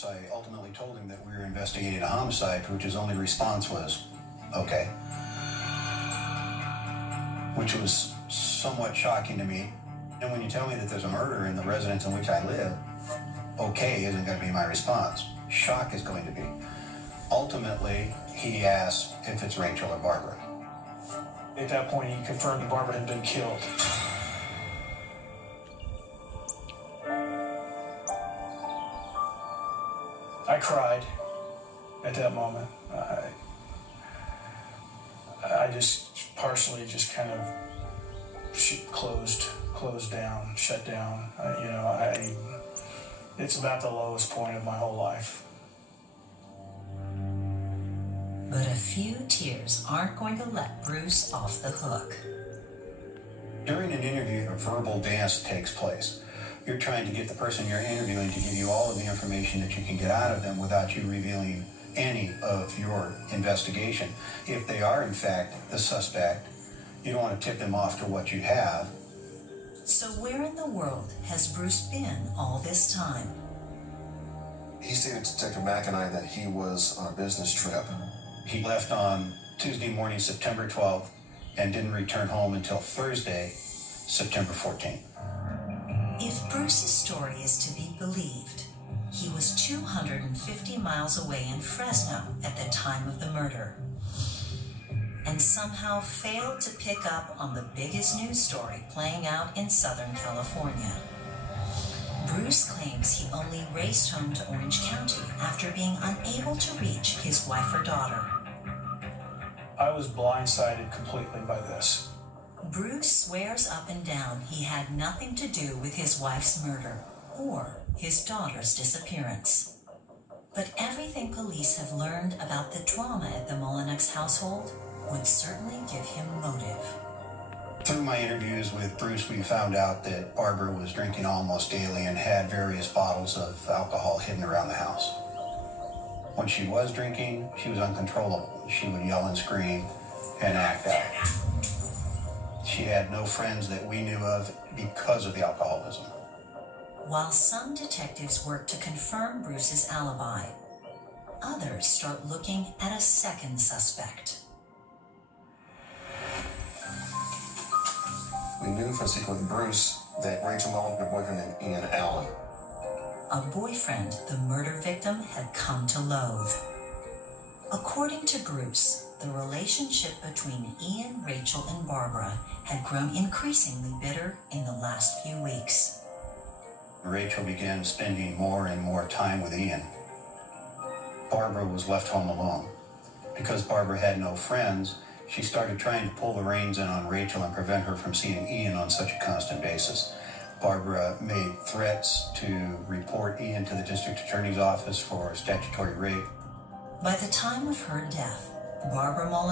So I ultimately told him that we were investigating a homicide, which his only response was, okay. Which was somewhat shocking to me. And when you tell me that there's a murder in the residence in which I live, okay isn't going to be my response. Shock is going to be. Ultimately, he asked if it's Rachel or Barbara. At that point, he confirmed that Barbara had been killed. I cried at that moment. I just partially just kind of closed down, shut down. It's about the lowest point of my whole life. But a few tears aren't going to let Bruce off the hook. During an interview, a verbal dance takes place. You're trying to get the person you're interviewing to give you all of the information that you can get out of them without you revealing any of your investigation. If they are, in fact, the suspect, you don't want to tip them off to what you have. So where in the world has Bruce been all this time? He stated to Detective Mack and I that he was on a business trip. He left on Tuesday morning, September 12th, and didn't return home until Thursday, September 14th. If Bruce's story is to be believed, he was 250 miles away in Fresno at the time of the murder, and somehow failed to pick up on the biggest news story playing out in Southern California. Bruce claims he only raced home to Orange County after being unable to reach his wife or daughter. I was blindsided completely by this. Bruce swears up and down he had nothing to do with his wife's murder or his daughter's disappearance. But everything police have learned about the drama at the Mullinex household would certainly give him motive. Through my interviews with Bruce, we found out that Barbara was drinking almost daily and had various bottles of alcohol hidden around the house. When she was drinking, she was uncontrollable. She would yell and scream and act out. She had no friends that we knew of because of the alcoholism. While some detectives work to confirm Bruce's alibi, others start looking at a second suspect. We knew from speaking with Bruce that Rachel Mullen had a boyfriend named Ian Allen. A boyfriend the murder victim had come to loathe. According to Bruce, the relationship between Ian, Rachel, and Barbara had grown increasingly bitter in the last few weeks. Rachel began spending more and more time with Ian. Barbara was left home alone. Because Barbara had no friends, she started trying to pull the reins in on Rachel and prevent her from seeing Ian on such a constant basis. Barbara made threats to report Ian to the district attorney's office for statutory rape. By the time of her death, Barbara Mullen